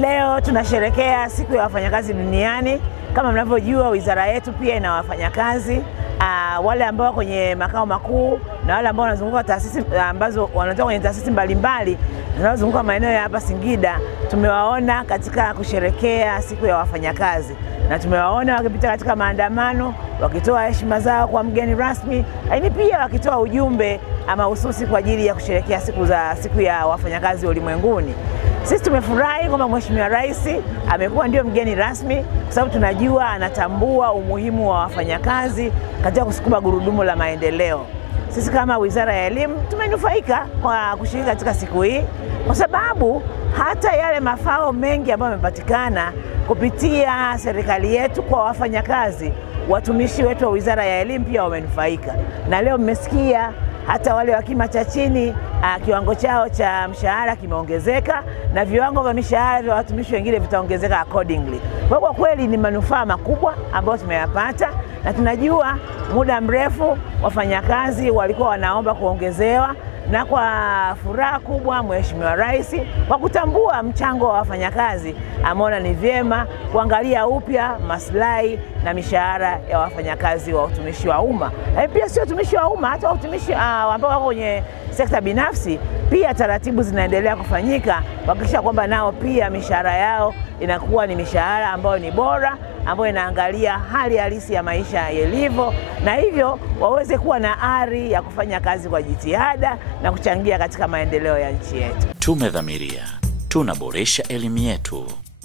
Leo tunasherehekea siku ya wafanyakazi duniani. Kama mnavyojua, wizara yetu pia ina wafanyakazi wale ambao kwenye makao makuu na wale ambao wanazunguka taasisi ambazo wanatoka kwenye taasisi mbalimbali zinazozunguka maeneo ya hapa Singida. Tumewaona katika kusherehekea siku ya wafanyakazi na tumewaona wakipita katika maandamano wakitoa heshima zao kwa mgeni rasmi, lakini pia wakitoa ujumbe mahususi kwa ajili ya kusherehekea siku ya wafanyakazi ulimwenguni. Sisi tumefurahi kwamba Mheshimiwa Rais amekuwa ndio mgeni rasmi, kwa sababu tunajua anatambua umuhimu wa wafanyakazi katika kusukuma gurudumu la maendeleo. Sisi kama Wizara ya Elimu tumenufaika kwa kushiriki katika siku hii, kwa sababu hata yale mafao mengi ambayo yamepatikana kupitia serikali yetu kwa wafanyakazi, watumishi wetu wa Wizara ya Elimu pia wamenufaika. Na leo mmesikia hata wale wa kima cha chini kiwango chao cha mshahara kimeongezeka na viwango vya mishahara vya watumishi wengine vitaongezeka accordingly. Kwa kweli ni manufaa makubwa ambayo tumeyapata, na tunajua muda mrefu wafanyakazi walikuwa wanaomba kuongezewa, na kwa furaha kubwa Mheshimiwa Rais kwa kutambua mchango wa wafanyakazi ameona ni vyema kuangalia upya maslahi na mishahara ya wafanyakazi wa utumishi wa umma. Pia sio utumishi wa umma, hata utumishi ambao wako kwenye sekta binafsi pia taratibu zinaendelea kufanyika kuhakikisha kwamba nao pia mishahara yao inakuwa ni mishahara ambayo ni bora, ambayo inaangalia hali halisi ya maisha yalivyo, na hivyo waweze kuwa na ari ya kufanya kazi kwa jitihada na kuchangia katika maendeleo ya nchi yetu. Tumedhamiria, tunaboresha elimu yetu.